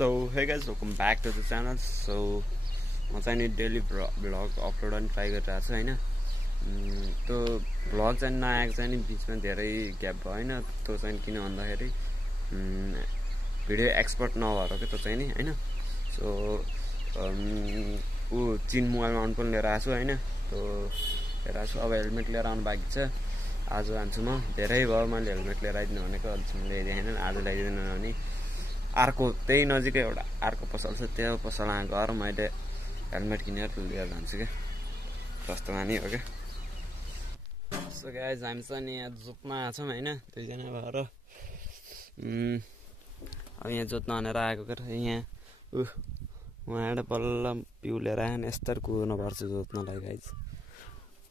So hey guys, welcome back to the channel. So म चाहिँ नि डेली भ्लग अपलोड गर्न ट्राई गरिरहेको छु हैन। त्यो भ्लग चाहिँ नआएको चाहिँ नि बीचमा धेरै ग्याप भयो हैन। त्यो चाहिँ किन भन्दाखेरि भिडियो एक्सपर्ट नभएर के त्यो चाहिँ नि हैन। सो उ चिन मोबाइल माउन्ट पनि लिएर आएको छु हैन। त्यो लिएर आएको छु। अब हेलमेट लिएर आउनु बाँकी छ। आज जान्छु म। धेरै भयो मैले हेलमेट लिएर आइदिनु भनेको, अझसम्म ल्याइदिएन। आज ल्याइदिएन भने अर्को त्यही नजिकै एउटा अर्को पसल छ, त्यो पसलमा गएर मैले हेलमेट किनेर लिएर जान्छु के। सस्तो मानी हो क्या। सो गाइज हामी चाहिँ नि यहाँ जोत्न आएको छौँ होइन, दुईजना भएर। अब यहाँ जोत्न भनेर आएको के यहाँ उहाँबाट बल्ल पिउ लिएर आएन। यस्तै कुर्नुपर्छ जोत्नलाई गाइज।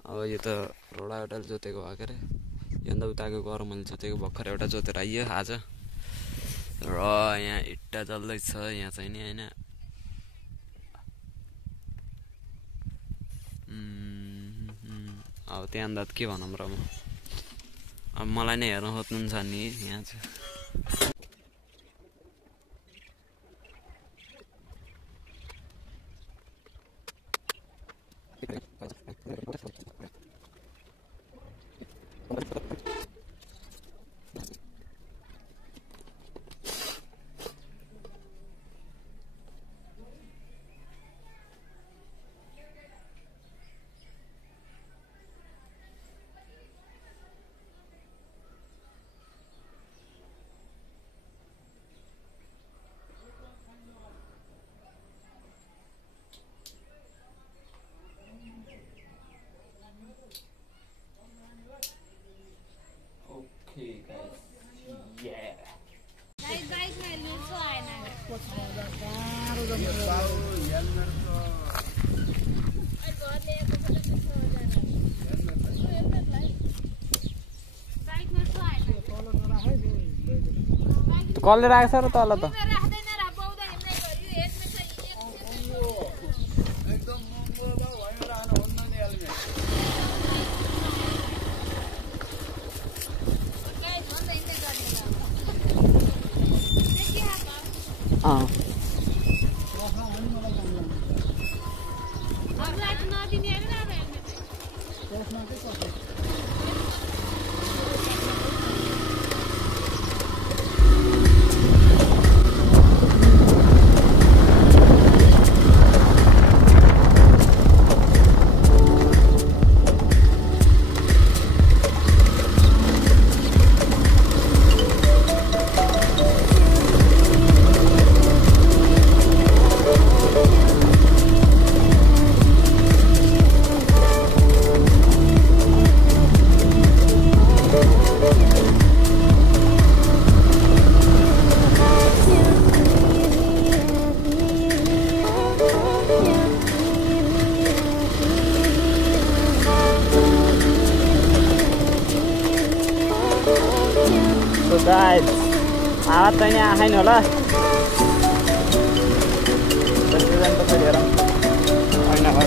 अब यो त रोडा एउटा जोतेको भयो के अरे। योभन्दा उताको गएर मैले जोतेको भर्खर एउटा जोतेर आइयो आज। र यहाँ इट्टा चल्दैछ यहाँ चाहिँ नि होइन। अब त्यहाँ अन्दाज के भनौँ र म। अब मलाई नै हेर्न खोज्नुहुन्छ नि यहाँ चाहिँ। Okay guys, yeah. Guys, helmet so आएन। कसले राखेको छ र तल त? Guys, alat tanya ahain olah. Terus kita lihat. Ahain apa?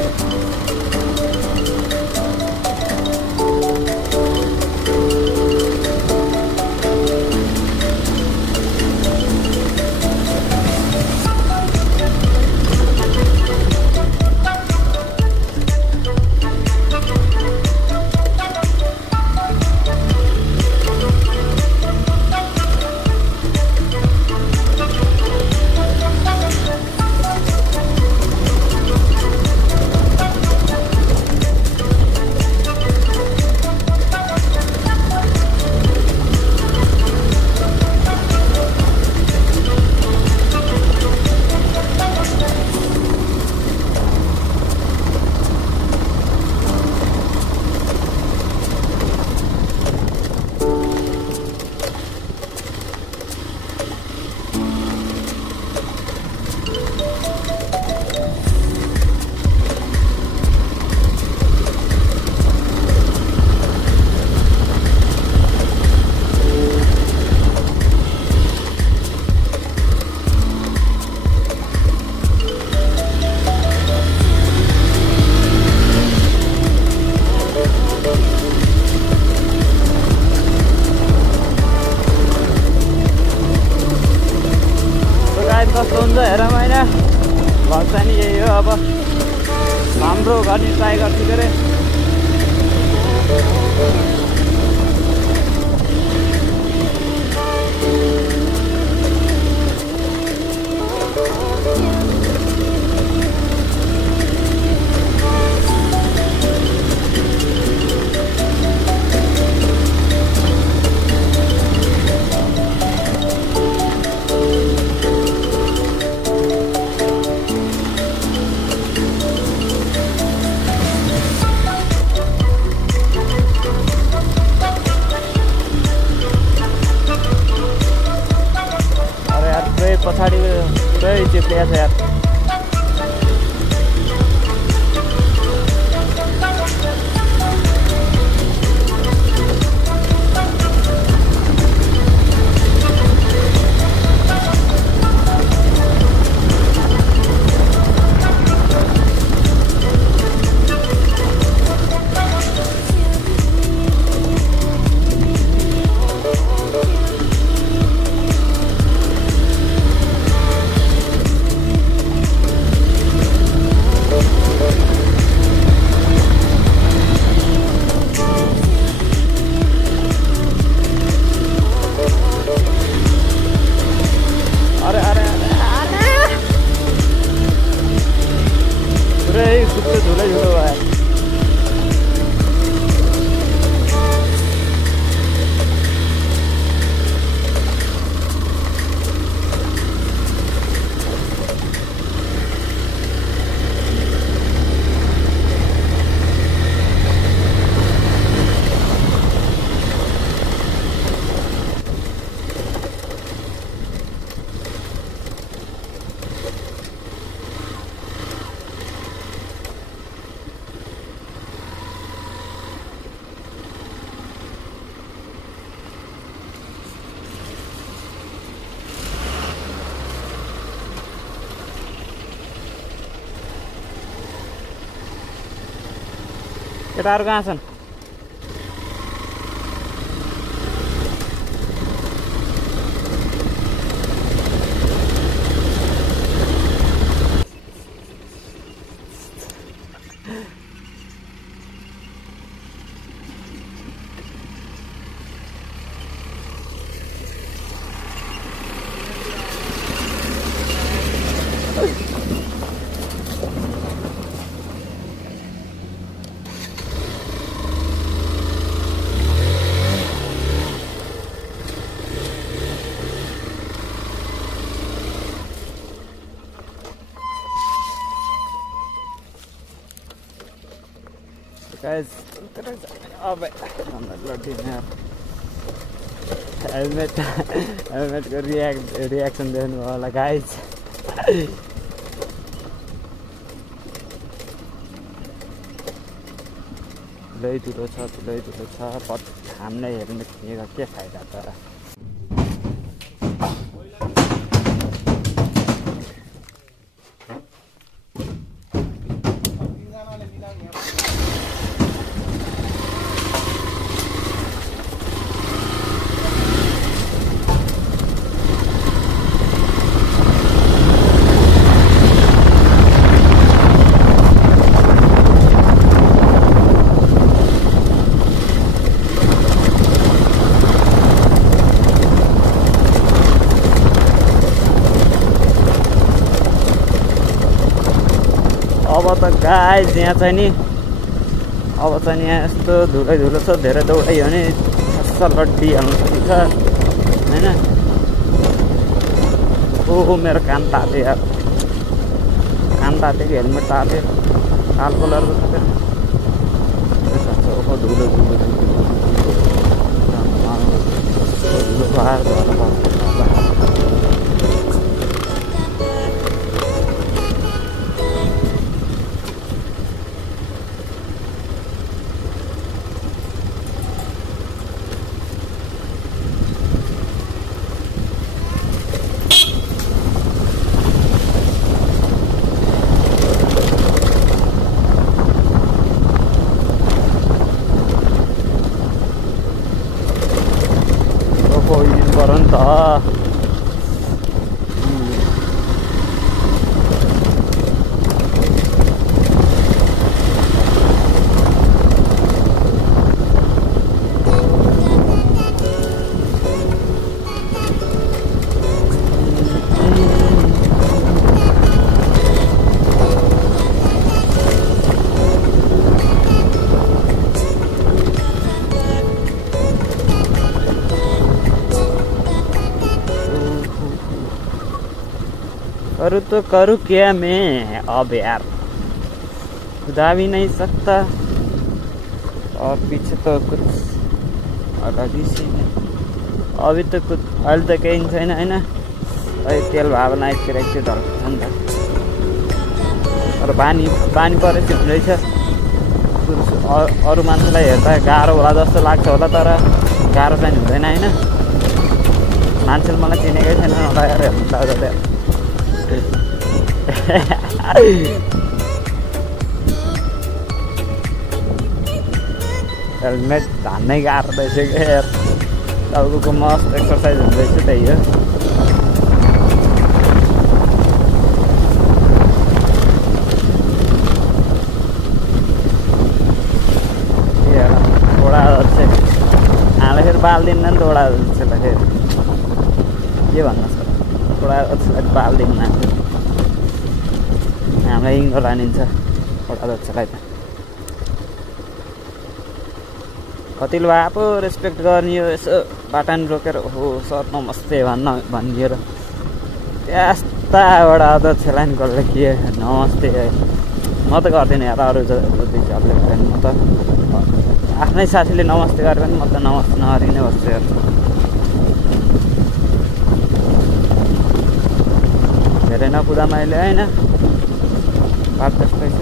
कस्तो हुन्छ हेरौँ होइन भन्छ नि यही हो अब राम्रो गर्ने ट्राई गर्छु के अरे पछाडि पुरै चिप्लिया छ यार केटाहरु कहाँ छन् guys अब हेलमेट हेलमेटको रियाक्सन देख्नु होला गाइज ठुलै ठुलो छ बट हामीलाई हेलमेट किनेको के फाइदा त अब त गाइस यहाँ चाहिँ नि अब चाहिँ नि यहाँ यस्तो धुलो छ धेरै दौडाइयो भने असल लड्डिहाल्नु सकिन्छ हैन ओ मेरो कान तात्यो यार कान तात्यो कि हेलमेट तात्यो लाल कलरको छ धुलो गर नि त करूँ क्या मैं अब यार, खुदा भी नहीं सकता और पीछे तो कुछ अलग ही सीन है। अभी तो कुछ अहिले त केही छैन होइन, अहिले तेल भावना एकतिर एकतिर ढल्छ नि त। तर बानी परेपछि हुँदैछ। अरू मान्छेलाई हेर्दा गाह्रो होला जस्तो लाग्छ होला, तर गाह्रो चाहिँ हुँदैन होइन। मान्छेले मलाई चिनेकै छैन नलागेर हेर्नु लाग्छ। हेलमेट धान्नै गाह्रो रहेछ क्या यार। टाउको मस्त एक्सर्साइज हुँदैछ त्यही हो। फिर बाल दिन न थोड़ा चला फिर ये भन्नु छ थोड़ा बाल दिन न हामीलाई इङ्गो लानिन्छ थोड़ा जच्चालाई त कतिले भए पो रेस्पेक्ट गर्ने हो। यसो बाटा नि रोकेर हो सर नमस्ते भनिदिएर त्यस्ता एउटा अध्यक्षलाई नि कसले के नमस्ते म त गर्दिनँ यार। अरू जतिले गर्दैन म त आफ्नै साथीले नमस्ते गरे पनि म त नमस्ते नगरिकन बस्छु यार। धेरै नकुदा मैले होइन, बात त्यस्तै छ।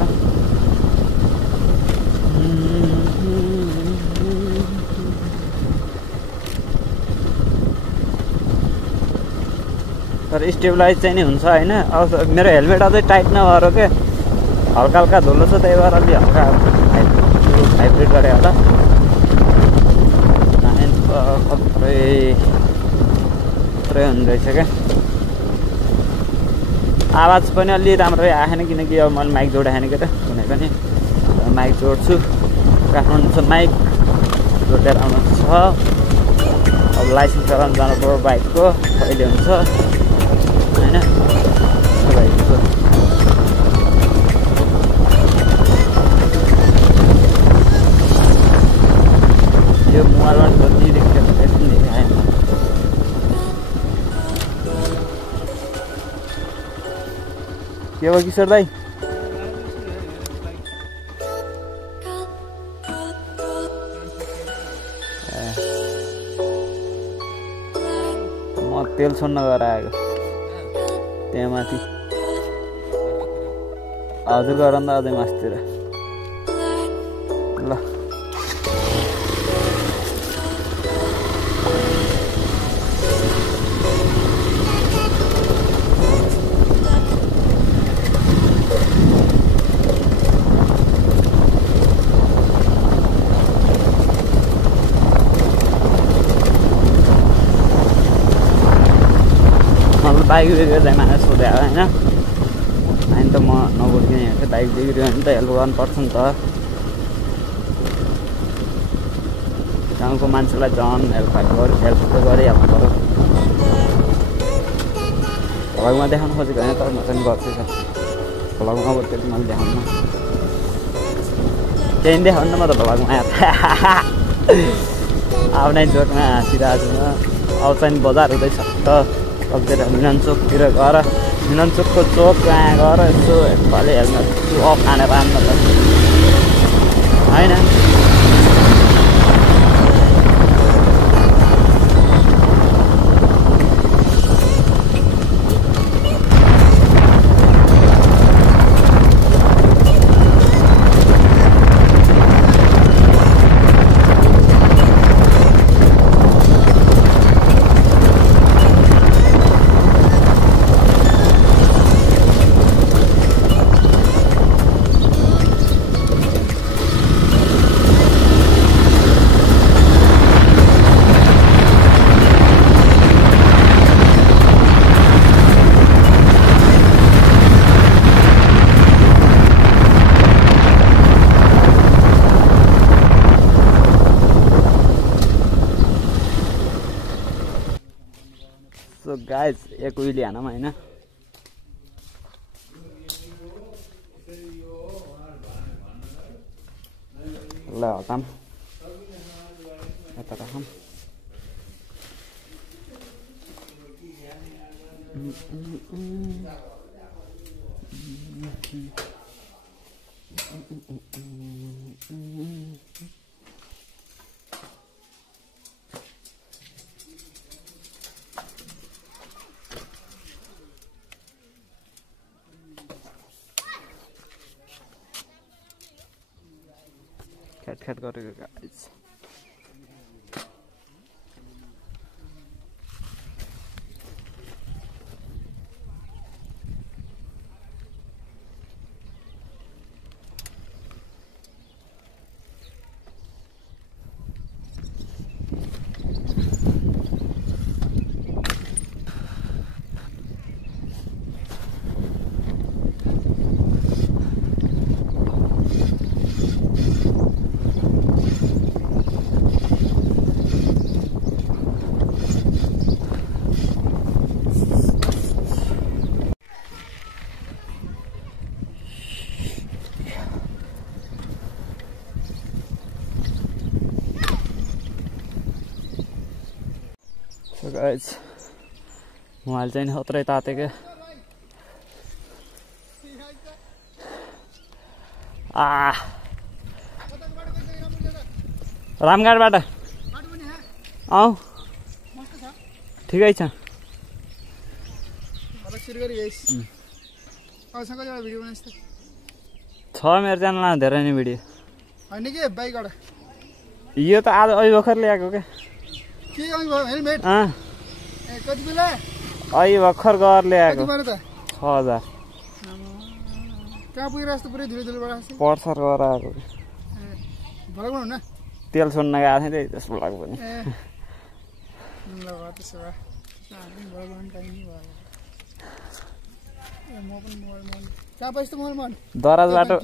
तर स्टेबलाइज चाहिँ नि हुन्छ होइन। अब मेरो हेलमेट अझै टाइट नभएर के हल्का हल्का धुलो छ, त्यही भएर अलि हल्का हाइब्रिड गरेँ होला। खत्रै हुँदैछ क्या। आवाज पनि अलि राम्रै आएन किनकि अब मैले माइक जोडाएन क्या त कुनै पनि। माइक जोड्छु, काठमाडौँ माइक जोडेर आउनु छ। अब लाइसेन्स चलाउनु जानु पर्यो बाइकको, कहिले हुन्छ होइन। यो मोबाइलमा जति देखेको त्यति देखाएन। के हो किशोर दाइ? म तेल छोड्न गएर आएको त्यहाँ माथि। हजुर गर नि त अझै मासतिर ल। बाइक बिग्रियो चाहिँ मान्छे सोध्यो होइन। होइन त म नबोलिकन हिँड्छु, बाइक बिग्रियो भने त हेल्प गर्नुपर्छ नि त। गाउँको मान्छेलाई झन् हेल्प त गरिहाल्नु पऱ्यो। भ्लगमा देखाउनु खोजेको होइन, तर म चाहिँ गर्छु सर भ्लगमा। अब त्यति मैले देखाउनु केही देखाउनु म त भ्लगमा आफ्नै जोकमा हाँसिरहेको छु म। अब चाहिँ बजार हुँदैछ त कतितिर मिलनचोकतिर गएर मिलनचोकको चोक कहाँ गएर यसो एकपालि हेल्मेट अफ हानेर आउनु त होइन। सो गाइज एक उइली हानौँ होइन। ल हटाम यता राखौँ। ख्याट गरेको गाइस गाइस मोबाइल चाहिँ खत्रै तातेको रामघाटबाट आऊ ठिकै छ मेरो च्यानलमा धेरै नै भिडियो यो त आज अहिले भर्खर ल्याएको क्या अहिले भर्खर गरेर ल्याएको 6000 पर्सर गरेर आएको तेल सुन्न गएको थिएँ त्यही त्यस ब्लग पनि दराज बाटो